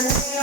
Thank hey. you.